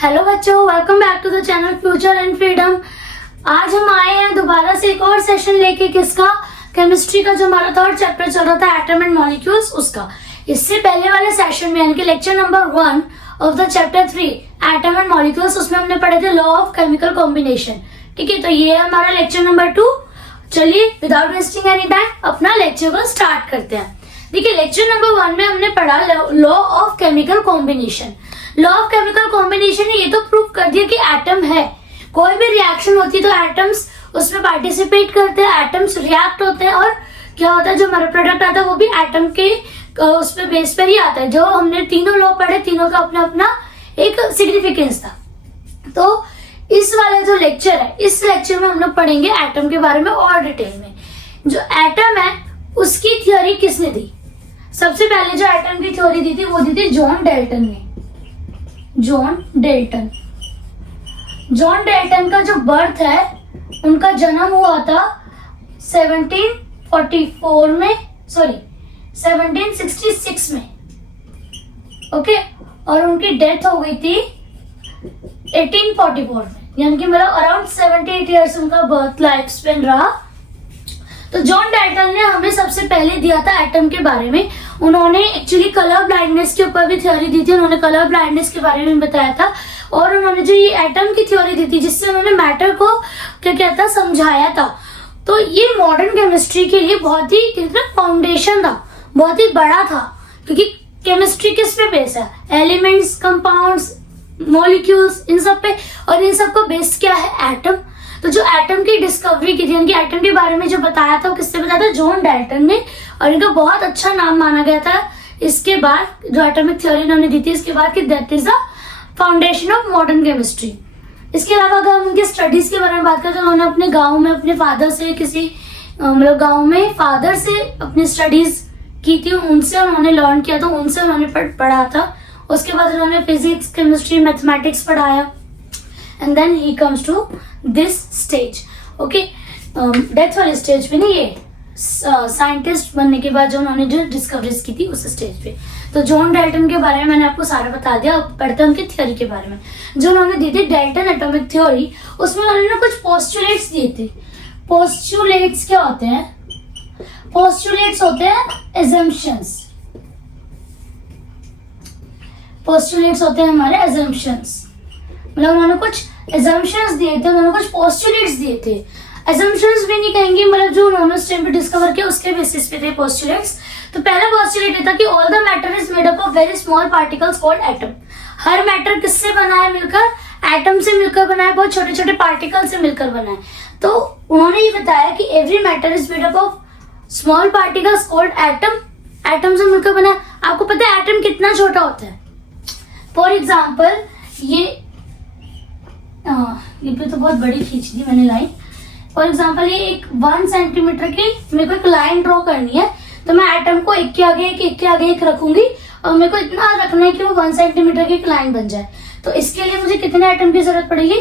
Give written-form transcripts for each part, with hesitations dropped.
Hello बच्चों, welcome back to the channel future and freedom. आज हम आए हैं दोबारा से एक और सेशन लेके, किसका? केमिस्ट्री का जो हमारा थर्ड चैप्टर चल रहा था एटम एंड मॉलिक्यूल्स, उसका। इससे पहले वाले सेशन में यानी कि lecture number 1 of the chapter 3 atom and molecules, उसमें हमने पढ़े थे लॉ ऑफ केमिकल कॉम्बिनेशन। ठीक है, तो ये है हमारा लेक्चर नंबर 2। चलिए विदाउट वेस्टिंग एनी टाइम अपना लेक्चर को स्टार्ट करते हैं। देखिए, लेक्चर नंबर 1 में हमने पढ़ा law of chemical combination. Law of chemical combination ने ये तो प्रूव कर दिया कि एटम है, कोई भी रिएक्शन होती है तो एटम्स उसमें पार्टिसिपेट करते हैं, एटम्स रिएक्ट होते हैं, और क्या होता है जो हमारा प्रोडक्ट आता है वो भी एटम के उस पे बेस पर ही आता है। जो हमने तीनों लॉ पढ़े, तीनों का अपना अपना एक सिग्निफिकेंस था। तो इस वाले जो लेक्चर है, इस लेक्चर में हम लोग पढ़ेंगे एटम के बारे में और डिटेल में। जो एटम है उसकी थ्योरी किसने दी? सबसे पहले जो एटम की थ्योरी दी थी वो दी थी जॉन डाल्टन ने। जॉन डाल्टन का जो बर्थ है, उनका जन्म हुआ था 1744 में, सॉरी 1766 में। ओके, और उनकी डेथ हो गई थी 1844 में, यानी कि मतलब अराउंड 78 ईयर्स उनका बर्थ लाइफ स्पेन रहा। तो जॉन डाल्टन ने हमें सबसे पहले दिया था एटम के बारे में। उन्होंने एक्चुअली कलर ब्लाइंडनेस के ऊपर भी थ्योरी दी थी, उन्होंने कलर ब्लाइंडनेस के बारे में बताया था। और उन्होंने जो ये एटम की थ्योरी दी थी, जिससे उन्होंने मैटर को क्या कहता समझाया था। तो ये मॉडर्न केमिस्ट्री के लिए बहुत ही फाउंडेशन था, बहुत ही बड़ा था, क्योंकि केमिस्ट्री किस पे बेस है? एलिमेंट्स, कंपाउंड्स, मॉलिक्यूल्स, इन सब पे। और इन सब का बेस क्या है? एटम। तो जो एटम की डिस्कवरी की थी, यानी कि एटम के बारे में जो बताया था वो किसने बताया था? जॉन डाल्टन ने। और इनका बहुत अच्छा नाम माना गया था इसके बाद, जो एटॉमिक थ्योरी इन्होंने दी थी इसके बाद, कि that is the foundation of modern chemistry. इसके अलावा अगर हम उनके स्टडीज के बारे में बात करें तो उन्होंने अपने गाँव में अपने फादर से मतलब गाँव में फादर से अपनी स्टडीज की थी, उनसे उन्होंने लर्न किया था, उनसे उन्होंने पढ़ा था। उसके बाद उन्होंने फिजिक्स, केमिस्ट्री, मैथमेटिक्स पढ़ाया, and then he comes to this stage. Okay, death वाले स्टेज पे नहीं, ये साइंटिस्ट बनने के बाद जो उन्होंने जो डिस्कवरीज की थी उस स्टेज पे। तो जॉन डाल्टन के बारे में मैंने आपको सारा बता दिया। अब पढ़ते हैं उनकी थ्योरी के बारे में जो उन्होंने दी थी, डाल्टन एटॉमिक थ्योरी। उसमें उन्होंने कुछ पोस्टुलेट्स दिए थे। पोस्टुलेट्स क्या होते हैं? पोस्टुलेट्स होते हैं assumptions। पोस्टुलेट्स होते हैं हमारे assumptions। मतलब उन्होंने कुछ assumptions दिए थे, उन्होंने कुछ postulates दिए थे। assumptions भी नहीं कहेंगे, मतलब जो उन्होंने उस टाइम पे डिस्कवर किया उसके बेसिस पे थे postulates। तो पहला postulate ये था कि all the matter is made up of very small particles called atom। Her matter किससे बना है? मिलकर, एटम से मिलकर बना है, बहुत छोटे छोटे पार्टिकल से मिलकर बना है। तो उन्होंने ये बताया कि every matter is made up of small particles called atom। Atom से मिलकर बना है। आपको पता है एटम कितना छोटा होता है? फॉर एग्जाम्पल ये पे तो बहुत बड़ी खींच दी मैंने लाइन। फॉर एग्जाम्पल ये एक 1 सेंटीमीटर की मेरे को एक लाइन ड्रॉ करनी है, तो मैं एटम को एक के आगे एक रखूंगी, और मेरे को इतना रखना है कि वो 1 सेंटीमीटर की एक लाइन बन जाए। तो इसके लिए मुझे कितने एटम की जरूरत पड़ेगी?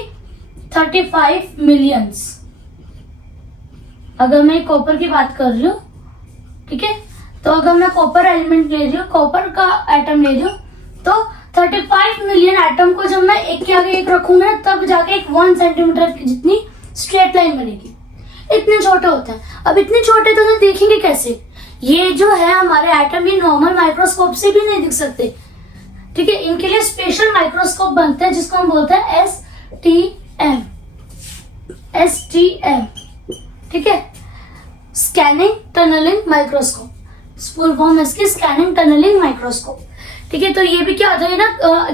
35 मिलियंस। अगर मैं कॉपर की बात कर रही हूँ, ठीक है, तो अगर मैं कॉपर एलिमेंट ले रही हूँ, कॉपर का एटम ले रही हूँ, तो 35 मिलियन एटम को जब मैं एक के आगे एक रखूंगा तब जाके एक 1 सेंटीमीटर की जितनी स्ट्रेट लाइन बनेगी। इतने छोटे होते हैं। अब इतने छोटे तो देखेंगे कैसे? ये जो है हमारे एटम, ये नॉर्मल माइक्रोस्कोप से भी नहीं दिख सकते। ठीक है, इनके लिए स्पेशल माइक्रोस्कोप बनते हैं जिसको हम बोलते हैं STM। ठीक है, scanning tunneling microscope, full form है इसकी स्कैनिंग टनलिंग माइक्रोस्कोप। ठीक है, तो ये भी क्या होता है ना,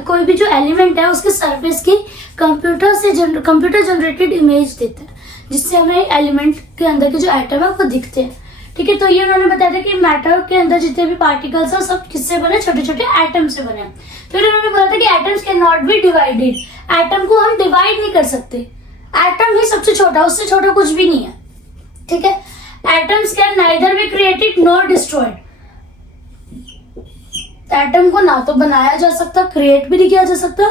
कोई भी जो एलिमेंट है उसके सरफेस की कंप्यूटर जनरेटेड इमेज देता है, जिससे हमें एलिमेंट के अंदर के जो एटम है वो दिखते हैं। ठीक है, तो ये उन्होंने बताया था कि मैटर के अंदर जितने भी पार्टिकल्स हैं सब किससे बने? छोटे छोटे एटम से बने। फिर उन्होंने बोला था कि atoms can not be divided. Atom को हम डिवाइड नहीं कर सकते, एटम ही सबसे छोटा, उससे छोटा कुछ भी नहीं है। ठीक है, atoms can neither be created nor destroyed. Atom को ना तो बनाया जा सकता, क्रिएट भी नहीं किया जा सकता,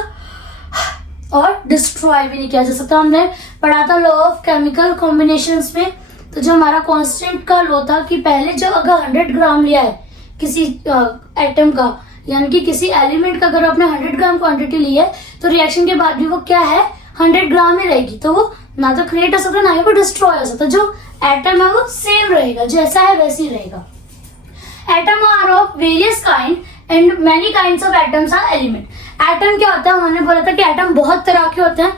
और डिस्ट्रॉय भी नहीं किया जा सकता। हमने पढ़ा था लॉ ऑफ केमिकल कॉम्बिनेशंस में, तो जो हमारा कांस्टेंट का लॉ था कि पहले जो अगर 100 ग्राम लिया है किसी एटम का, यानी कि किसी एलिमेंट का अगर आपने 100 ग्राम क्वांटिटी ली है तो रिएक्शन के बाद भी वो क्या है 100 ग्राम ही रहेगी, तो वो ना तो क्रिएट हो सकता ना ही वो डिस्ट्रॉय हो सकता। जो एटम है वो सेम रहेगा, जैसा है वैसे ही रहेगा। Atom are of various kind and many kinds of atoms are element. Atom क्या होता है, उन्होंने बोला था कि एटम बहुत तरह के होते हैं,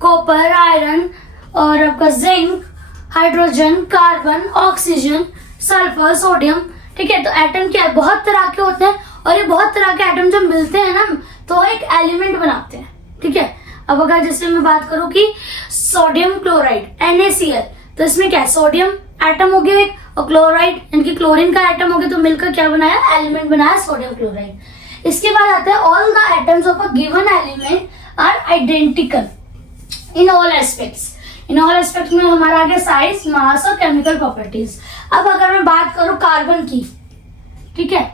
कॉपर, आयरन और आपका zinc, hydrogen, carbon, oxygen, sulphur, sodium. ठीक है, तो एटम क्या है, बहुत तरह के होते हैं और ये बहुत तरह के एटम जब मिलते हैं ना तो एक एलिमेंट बनाते हैं। ठीक है, अब अगर जैसे मैं बात करूं कि सोडियम क्लोराइड NaCl, तो इसमें क्या है, सोडियम एटम हो गया एक और क्लोराइड यानी क्लोरीन का एटम हो गया, तो मिलकर क्या बनाया, एलिमेंट बनाया सोडियम क्लोराइड। इसके बाद आता है all the atoms of a given element are identical in all aspects. In all aspects में हमारा आ गया साइज, मास और केमिकल प्रॉपर्टीज। अब अगर मैं बात करूं कार्बन की, ठीक है,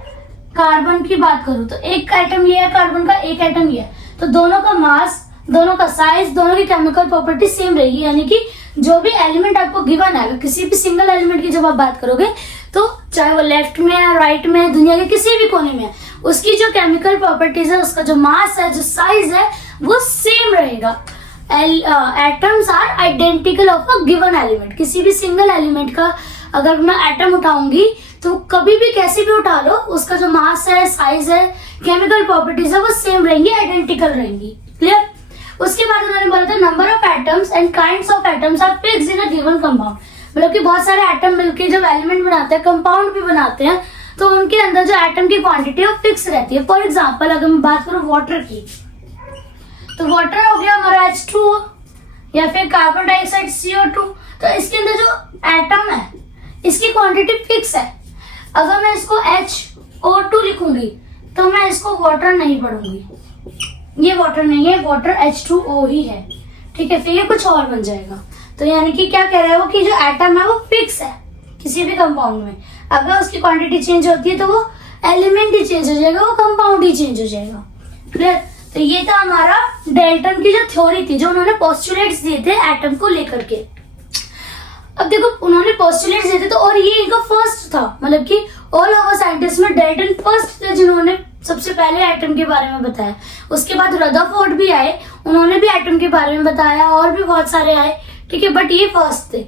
कार्बन की बात करूं तो एक एटम ये है कार्बन का, एक एटम ये है, तो दोनों का मास, दोनों का साइज, दोनों की केमिकल प्रॉपर्टी सेम रहेगी। यानी कि जो भी एलिमेंट आपको गिवन है, किसी भी सिंगल एलिमेंट की जब आप बात करोगे तो चाहे वो लेफ्ट में है, राइट में है, दुनिया के किसी भी कोने में है, उसकी जो केमिकल प्रॉपर्टीज है, उसका जो मास है, जो साइज है, वो सेम रहेगा। Atoms are identical of a given element. किसी भी सिंगल एलिमेंट का अगर मैं एटम उठाऊंगी तो कभी भी कैसे भी उठा लो, उसका जो मास है, साइज है, केमिकल प्रॉपर्टीज है, वो सेम रहेंगी, आइडेंटिकल रहेंगी। क्लियर। उसके बाद उन्होंने बोला था number of atoms and kinds of atoms are fixed in a given compound. मतलब कि बहुत सारे एटम मिलकर जब एलिमेंट बनाते हैं, कंपाउंड भी बनाते हैं, तो उनके अंदर जो एटम की क्वांटिटी है वो फिक्स रहती है। फॉर एग्जांपल अगर मैं बात करूं वाटर की, तो वाटर हो गया हमारा H2O या फिर कार्बन डाइऑक्साइड CO2, तो इसके अंदर जो एटम है इसकी क्वांटिटी फिक्स है। अगर मैं इसको HO2 लिखूंगी तो मैं इसको वाटर नहीं पढ़ूंगी, ये वाटर नहीं है, वाटर H2O ही है। ठीक है, फिर ये कुछ और बन जाएगा। तो यानी कि क्या कह रहा है वो कि जो एटम है वो फिक्स है किसी भी कंपाउंड में, अगर उसकी क्वांटिटी चेंज होती है तो वो एलिमेंट ही चेंज हो जाएगा, वो कंपाउंड ही चेंज हो जाएगा। क्लियर। तो ये था हमारा डेल्टन की जो थ्योरी थी, जो उन्होंने पोस्टुलेट्स दिए थे एटम को लेकर के। अब देखो उन्होंने पोस्टुलेट्स दिए थे तो, और ये इनका फर्स्ट था, मतलब कि ऑल ओवर साइंटिस्ट में डेल्टन फर्स्ट थे जिन्होंने सबसे पहले एटम के बारे में बताया। उसके बाद रदरफोर्ड भी आए, उन्होंने भी एटम के बारे में बताया, और भी बहुत सारे आए। ठीक है, बट ये फर्स्ट थे।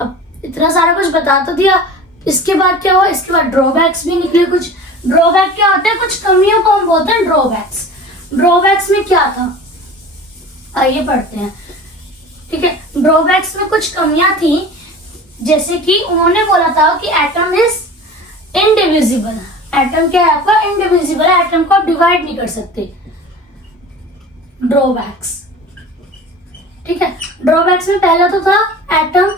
अब इतना सारा कुछ बता तो दिया, इसके बाद क्या हुआ, इसके बाद ड्रॉबैक्स भी निकले। कुछ ड्रॉबैक क्या होते हैं, कुछ कमियों को हम बोलते हैं ड्रॉबैक्स। ड्रॉबैक्स में क्या था, आइए पढ़ते हैं। ठीक है, ड्रॉबैक्स में कुछ कमियां थी, जैसे कि उन्होंने बोला था कि एटम इज इनडिविजिबल। एटम क्या है आपका, इनडिविजिबल है, एटम को आप डिवाइड नहीं कर सकते। ड्रॉबैक्स, ठीक है, ड्रॉबैक्स में पहला तो था एटम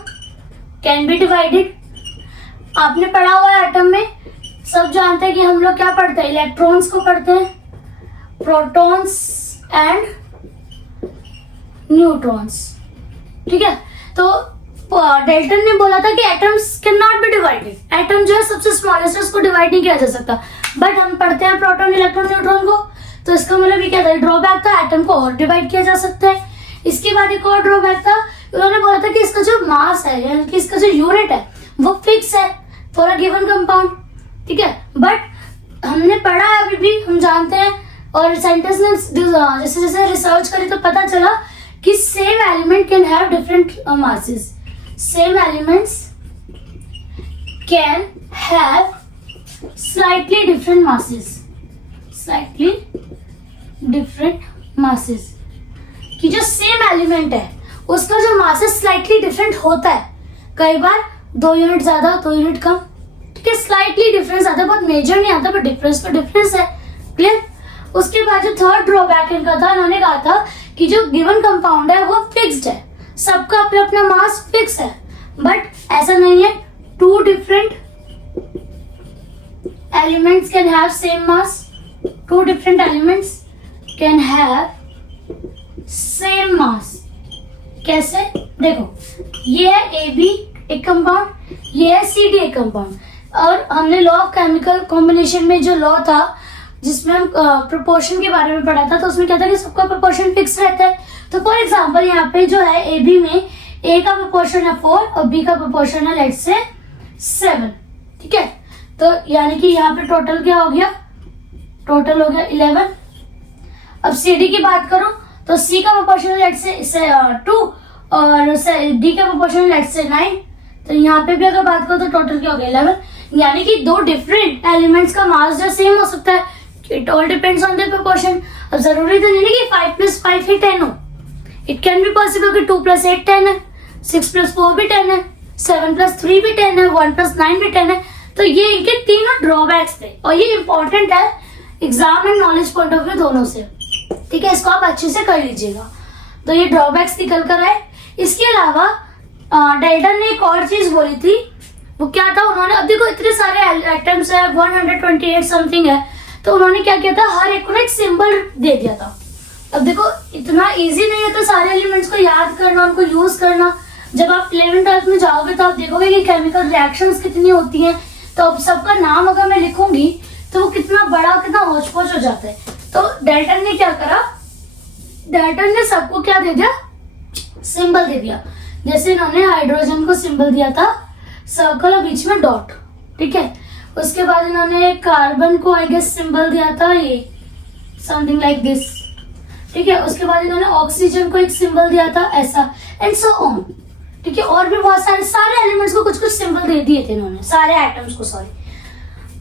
कैन बी डिवाइडेड। आपने पढ़ा हुआ है एटम में, सब जानते हैं कि हम लोग क्या पढ़ते हैं, इलेक्ट्रॉन्स को पढ़ते हैं, प्रोटॉन्स एंड न्यूट्रॉन्स। ठीक है, तो डेल्टन ने बोला था कि atoms can not be divided. Atom जो है सबसे स्मॉलेस्ट है, उसको डिवाइड नहीं किया जा सकता, बट हम पढ़ते हैं प्रोटॉन, इलेक्ट्रॉन, न्यूट्रॉन को, तो इसका मतलब ये क्या था, ड्रॉबैक था, एटम को और डिवाइड किया जा सकता है। इसके बाद एक और ड्रॉबैक था, उन्होंने बोला था कि इसका जो मास है यानी कि इसका जो यूनिट है वो फिक्स है फॉर अ गिवन कंपाउंड। ठीक है, बट हमने पढ़ा है, अभी भी हम जानते हैं, और साइंटिस्ट ने जैसे जैसे रिसर्च करी तो पता चला कि same element can have different masses. Same elements can have slightly different masses, slightly different masses, कि जो सेम एलिमेंट है उसका जो मास है स्लाइटली डिफरेंट होता है, कई बार 2 यूनिट ज्यादा 2 यूनिट कम। ठीक है, स्लाइटली डिफरेंस आता है, बहुत मेजर नहीं आता, बट डिफरेंस तो डिफरेंस है। क्लियर। उसके बाद जो थर्ड ड्रॉबैक इनका था, उन्होंने कहा था कि जो गिवन कंपाउंड है वो फिक्स्ड है, सबका अपना अपना मास फिक्स है, बट ऐसा नहीं है, 2 different elements can have same mass, 2 different elements can have same mass. कैसे, देखो ये है AB एक कंपाउंड, ये है CD एक कंपाउंड, और हमने लॉ ऑफ केमिकल कॉम्बिनेशन में जो लॉ था जिसमें हम प्रोपोर्शन के बारे में पढ़ा था, तो उसमें क्या था कि सबका प्रोपोर्शन फिक्स रहता है। तो फॉर एग्जांपल यहाँ पे जो है AB में A का प्रोपोर्शन है 4 और B का प्रोपोर्शन है लेट्स से 7। ठीक है, तो यानी कि यहाँ पे टोटल क्या हो गया, टोटल हो गया 11। अब CD की बात करूं तो C का प्रोपोर्शनल लेट्स से 2 और D का प्रोपोर्शनल लेट्स से 9। तो यहाँ पे भी अगर बात करो तो टोटल क्या हो गया 11, यानी कि दो डिफरेंट एलिमेंट्स का मास जो सेम हो सकता है। It all depends on the proportion. अब जरूरी तो नहीं है कि 5 + 5 ही 10 हो। इट कैन बी पॉसिबल कि 2 + 8 10 है, 6 + 4 भी 10 है, 7 + 3 भी 10 है, 1 + 9 भी 10 है। तो ये इनके तीनों ड्रॉबैक्स थे और ये इंपॉर्टेंट है exam and knowledge point of view दोनों से। ठीक है, इसको आप अच्छे से कर लीजिएगा। तो ये ड्रॉबैक्स निकल कर आए। इसके अलावा डेल्टन ने एक और चीज बोली थी, वो क्या था, उन्होंने अब देखो इतने सारे एटम्स है, 128 समथिंग है, तो उन्होंने क्या किया था, हर एक को ना एक सिंबल दे दिया था। अब देखो इतना इजी नहीं होता सारे एलिमेंट्स को याद करना, उनको यूज करना। जब आप 11th 12th में जाओगे तो आप देखोगे कि केमिकल रिएक्शंस कितनी होती हैं, तो अब सबका नाम अगर मैं लिखूंगी तो वो कितना बड़ा, कितना होच-पोच हो जाता है। तो डेल्टन ने क्या करा, डेल्टन ने सबको क्या दे दिया, सिंबल दे दिया। जैसे इन्होंने हाइड्रोजन को सिंबल दिया था सर्कल और बीच में डॉट। ठीक है, उसके बाद इन्होंने कार्बन को आई गेस सिंबल दिया था ये समथिंग लाइक दिस। ठीक है, उसके बाद इन्होंने ऑक्सीजन को एक सिंबल दिया था ऐसा, एंड सो ऑन। ठीक है, और भी बहुत सारे एलिमेंट्स को कुछ कुछ सिंबल दे दिए थे इन्होंने, सारे एटम्स को, सॉरी।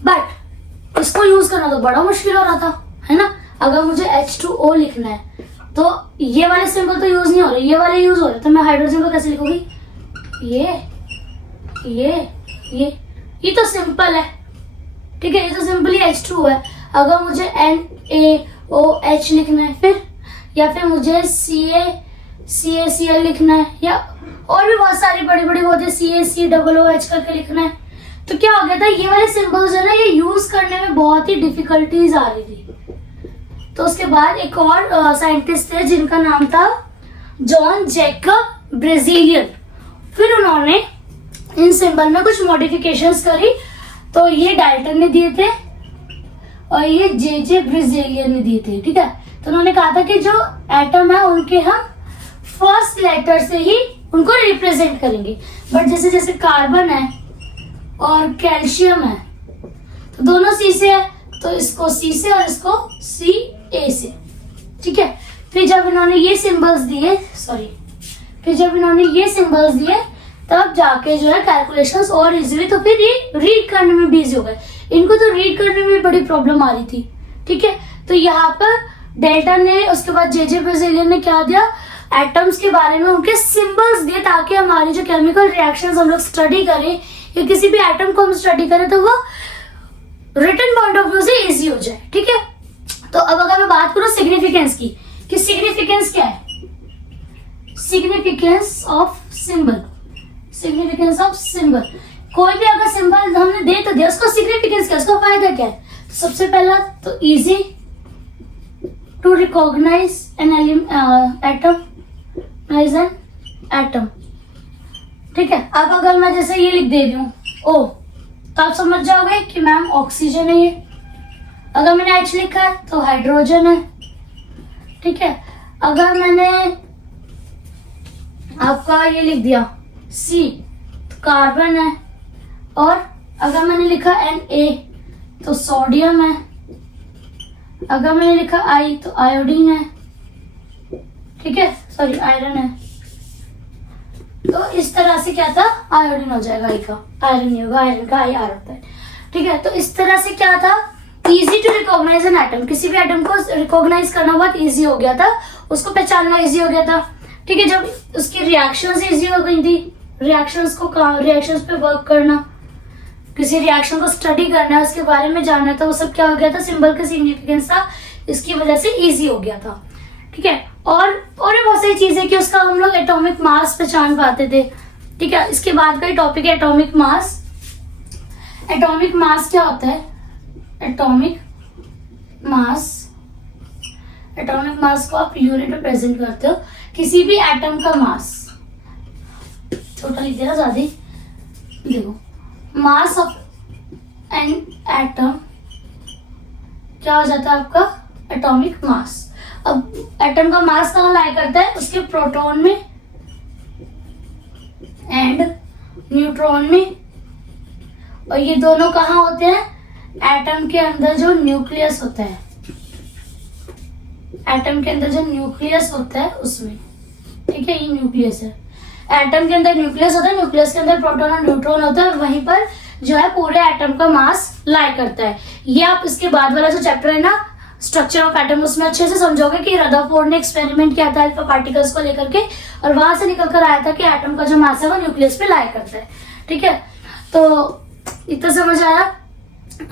बट इसको यूज करना तो बड़ा मुश्किल हो रहा था, है ना। अगर मुझे H2O लिखना है तो ये वाले सिंबल तो यूज नहीं हो रहे, ये वाले यूज हो रहे, तो मैं हाइड्रोजन को कैसे लिखूंगी, ये तो सिंपल है। ठीक है, ये तो सिंपली H2O है। अगर मुझे NaOH लिखना है फिर, या फिर मुझे CaCl लिखना है, या और भी बहुत सारी बड़ी बड़ी होती है CaCOOH करके लिखना है, तो क्या हो गया था, ये वाले सिंबल्स है ना, ये यूज करने में बहुत ही डिफिकल्टीज आ रही थी। तो उसके बाद एक और साइंटिस्ट थे जिनका नाम था जॉन जैकब ब्रेजिलियन। फिर उन्होंने इन सिंबल में कुछ मॉडिफिकेशंस करी, तो ये डाल्टन ने दिए थे और ये जे ब्रेजिलियन ने दिए थे। ठीक है, तो उन्होंने कहा था कि जो एटम है उनके हम फर्स्ट लेटर से ही उनको रिप्रेजेंट करेंगे। बट जैसे जैसे कार्बन है और कैल्शियम है तो दोनों सी से है, तो इसको सी से और इसको CA से। ठीक है, फिर जब इन्होंने ये सिंबल्स दिए तब जाके जो है कैलकुलेशंस और इजी हुई, तो फिर ये रीड करने में भी इजी हो गए। इनको तो रीड करने में बड़ी प्रॉब्लम आ रही थी। ठीक है, तो यहाँ पर डेल्टन ने, उसके बाद जे ब्रेजिलियन ने क्या दिया, एटम्स के बारे में उनके सिंबल्स दिए, ताकि हमारी जो केमिकल रिएक्शंस हम लोग स्टडी करें या किसी भी एटम को हम स्टडी करें तो वो रिटन पॉइंट ऑफ व्यू से इजी हो जाए। ठीक है, तो अब अगर मैं बात करूं सिग्निफिकेंस की, कि सिग्निफिकेंस क्या है, सिग्निफिकेंस ऑफ सिंबल। कोई भी अगर सिंबल हमने दे तो दिया, उसको सिग्निफिकेंस क्या, उसका फायदा क्या है। तो सबसे पहला तो easy to recognise an atom as an atom. ठीक है, अब अगर मैं जैसे ये लिख दे दूं O, तो आप समझ जाओगे कि मैम ऑक्सीजन है ये। अगर मैंने H लिखा है तो हाइड्रोजन है। ठीक है, अगर मैंने आपका ये लिख दिया C तो कार्बन है, और अगर मैंने लिखा Na तो सोडियम है, अगर मैंने लिखा I तो आयोडीन है। ठीक है, सॉरी आयरन है। तो इस तरह से क्या था, आयोडीन हो जाएगा, I का आयरन नहीं होगा, आयरन का I आ होता है। ठीक है, तो इस तरह से क्या था, easy to recognise an atom, किसी भी एटम को रिकॉग्नाइज करना बहुत इजी हो गया था, उसको पहचानना इजी हो गया था। ठीक है, जब उसकी रिएक्शंस इजी हो गई थी, रिएक्शंस पे वर्क करना, किसी रिएक्शन को स्टडी करना है, उसके बारे में जानना है, तो वो सब क्या हो गया था, सिंबल का सिग्निफिकेंस था, इसकी वजह से इजी हो गया था। ठीक है, और भी बहुत सारी चीजें कि उसका हम लोग एटॉमिक मास पहचान पाते थे। ठीक है, इसके बाद का ही टॉपिक है एटॉमिक मास। एटॉमिक मास क्या होता है, एटॉमिक मास को आप यूनिट में प्रेजेंट करते हो, किसी भी एटम का मास, छोटा लिख देना ज्यादा, देखो मास ऑफ एन एटम क्या हो जाता है आपका, एटॉमिक मास। अब एटम का मास कहाँ लाया करता है, उसके प्रोटॉन में एंड न्यूट्रॉन में, और ये दोनों कहाँ होते हैं, एटम के अंदर जो न्यूक्लियस होता है, एटम के अंदर जो न्यूक्लियस होता है उसमें, ठीक है, ये न्यूक्लियस है। एटम के अंदर न्यूक्लियस होता है, न्यूक्लियस के अंदर प्रोटॉन और न्यूट्रॉन होता है और वहीं पर जो है पूरे एटम का मास लाई करता है। ये आप इसके बाद वाला जो चैप्टर है ना, स्ट्रक्चर ऑफ एटम, उसमें अच्छे से समझोगे कि रदरफोर्ड ने एक्सपेरिमेंट किया था अल्फा पार्टिकल्स को लेकर के और वहां से निकल कर आया था कि एटम का जो मास है वो न्यूक्लियस पे लाई करता है। ठीक है, तो इतना समझ आया।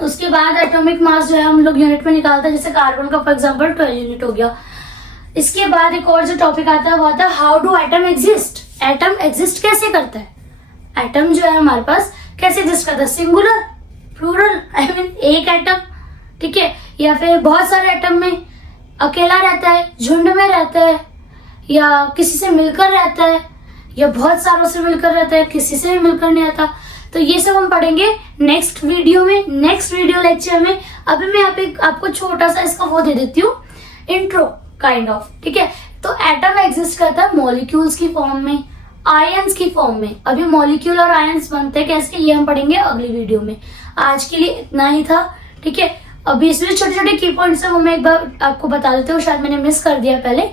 उसके बाद एटॉमिक मास जो है हम लोग यूनिट में निकालते हैं, जैसे कार्बन का फॉर एग्जांपल 12 यूनिट हो गया। इसके बाद एक और जो टॉपिक आता है वो आता है how do atom exist. Atom exist कैसे करता है, एटम जो है हमारे पास कैसे एग्जिस्ट करता है, सिंगुलर, प्लूरल, आई मीन एक एटम, ठीक है, या फिर बहुत सारे एटम में अकेला रहता है, झुंड में रहता है, या किसी से मिलकर रहता है, या बहुत सारों से मिलकर रहता है, किसी से भी मिलकर नहीं आता। तो ये सब हम पढ़ेंगे नेक्स्ट वीडियो में, नेक्स्ट वीडियो लेक्चर में। अभी मैं आपको छोटा सा इसका वो दे देती हूँ, इंट्रो काइंड ऑफ, ठीक है। तो एटम एग्जिस्ट करता है मॉलिक्यूल्स की फॉर्म में, आयंस की फॉर्म में। अभी मॉलिक्यूल और आयंस बनते हैं कैसे, ये हम पढ़ेंगे अगली वीडियो में। आज के लिए इतना ही था, ठीक है। अभी इसमें छोटे छोटे की पॉइंट्स है वो मैं एक बार आपको बता देती हूँ, शायद मैंने मिस कर दिया पहले।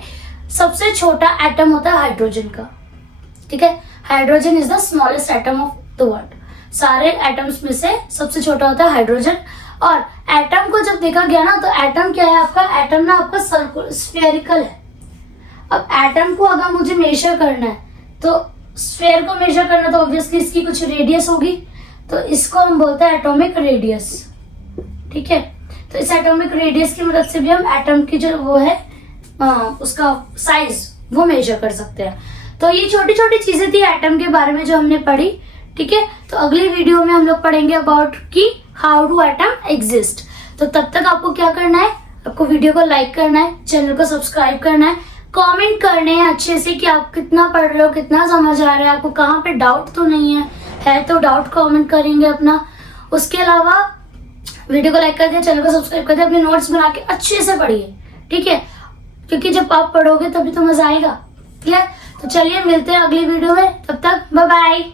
सबसे छोटा एटम होता है हाइड्रोजन का, ठीक है। Hydrogen is the smallest atom of the world. सारे एटम्स में से सबसे छोटा होता है हाइड्रोजन। और एटम को जब देखा गया ना, तो एटम क्या है आपका, एटम ना आपका सर्कुलर स्फेरिकल है। अब एटम को अगर मुझे मेजर करना है, तो स्फेयर को मेजर करना, तो ऑब्वियसली इसकी कुछ रेडियस होगी, तो इसको हम बोलते हैं एटॉमिक रेडियस, ठीक है। तो इस एटॉमिक रेडियस की मदद से भी हम एटम की जो वो है उसका साइज वो मेजर कर सकते हैं। तो ये छोटी छोटी चीजें थी एटम के बारे में जो हमने पढ़ी, ठीक है। तो अगली वीडियो में हम लोग पढ़ेंगे अबाउट कि हाउ डू एटम एग्जिस्ट। तो तब तक आपको क्या करना है, आपको वीडियो को लाइक करना है, चैनल को सब्सक्राइब करना है, कमेंट करने हैं अच्छे से कि आप कितना पढ़ रहे हो, कितना समझ आ रहा है, आपको कहाँ पे डाउट तो नहीं है तो डाउट कमेंट करेंगे अपना। उसके अलावा वीडियो को लाइक कर दिया, चैनल को सब्सक्राइब कर दिया, अपने नोट्स बना के अच्छे से पढ़िए, ठीक है, क्योंकि जब आप पढ़ोगे तभी तो मजा आएगा, ठीक है। तो चलिए मिलते हैं अगली वीडियो में, तब तक बाय बाय।